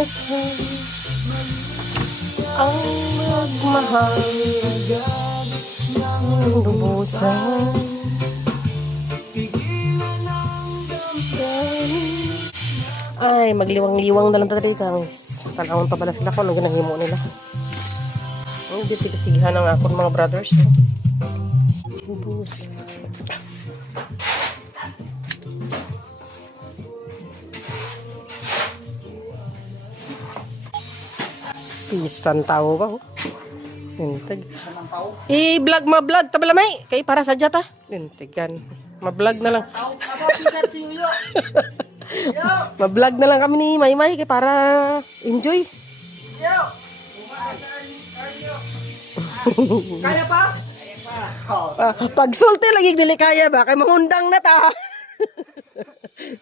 karanasan ang magmahal ng lubusan. Ay, magliwang-liwang na lang tayo guys. Tanawon pa pala sila kung ano ginahimo nila. Ang bisig-bisigihan ng akong mga brothers. Lubos. Pisan tao ba? Lintig. I-vlog ma-vlog tabalamay. Kay para sa jata. Lintigan. Ma-vlog na lang. Ma-vlog na lang kami ni Maymay kay para enjoy. Kaya pa? Pag sulti lagi dili kaya ba kay mangundang na ta.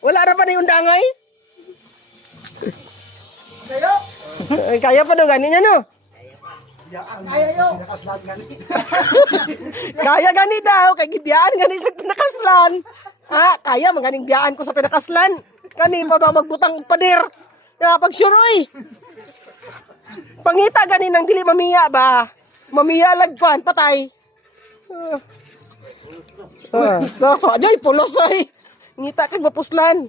Wala ra pa ni undangay. Sayo? Kaya pa daw gani niya no. Kaya yo. Kaya gani daw kay gibiyaan gani sa pinakaslan. Ha, kaya maganing biyaan ko sa pinakaslan. Kani pa ba magbutang og pader? Ya pag suroy. Pangita gani nang dili mamiya ba? Mamiya lagpan patay. So ajoy pulos ay. Ngita kay mapuslan.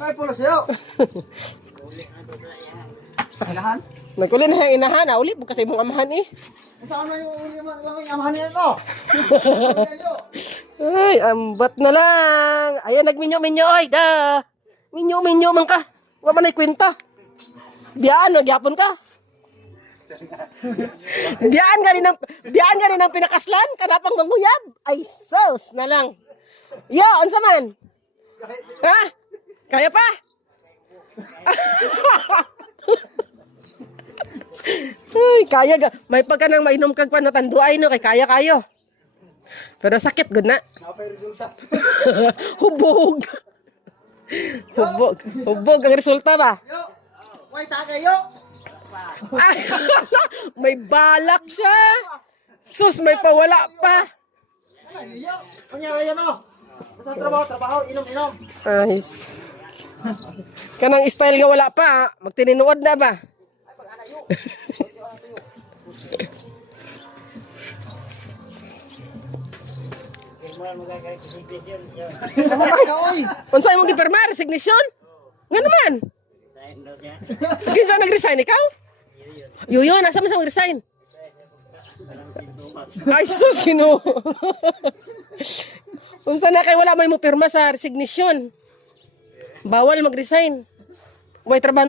Ay pulo sayo. Inahan? Nagkulin na inahan, uli bukas sa imong amahan eh. Saan na yung amahan nito? Ay, ambat na lang. Ayan, nagminyo-minyo ay, da. Minyo-minyo man ka. Wa man ay kwenta. Biyaan, nagyapon ka. Biyaan gani ng pinakaslan, kanapang manguyab. Ay, sus na lang. Yo, unsa man? Ha? Kaya pa? Ay, kaya ga. May pagka nang mainom kag panatanduay no kay kaya kayo. Pero sakit gud na. Hubog. Hubog ang resulta ba? Yo. Why tagay yo? Ay, may balak siya. Sus, may pawala pa. Ano yo? Kunya yo no. Sa trabaho, inom. Ay. Kanang style nga wala pa, magtininuod na ba? Unsay imong gipirma resignation? Nga naman. Kinsa nag-resign ikaw? Yuyo, nasa man sa mag-resign? Ay, sus, Ginoo. Unsa na kay wala may mo pirma sa resignation? Bawal mag-resign. Way trabaho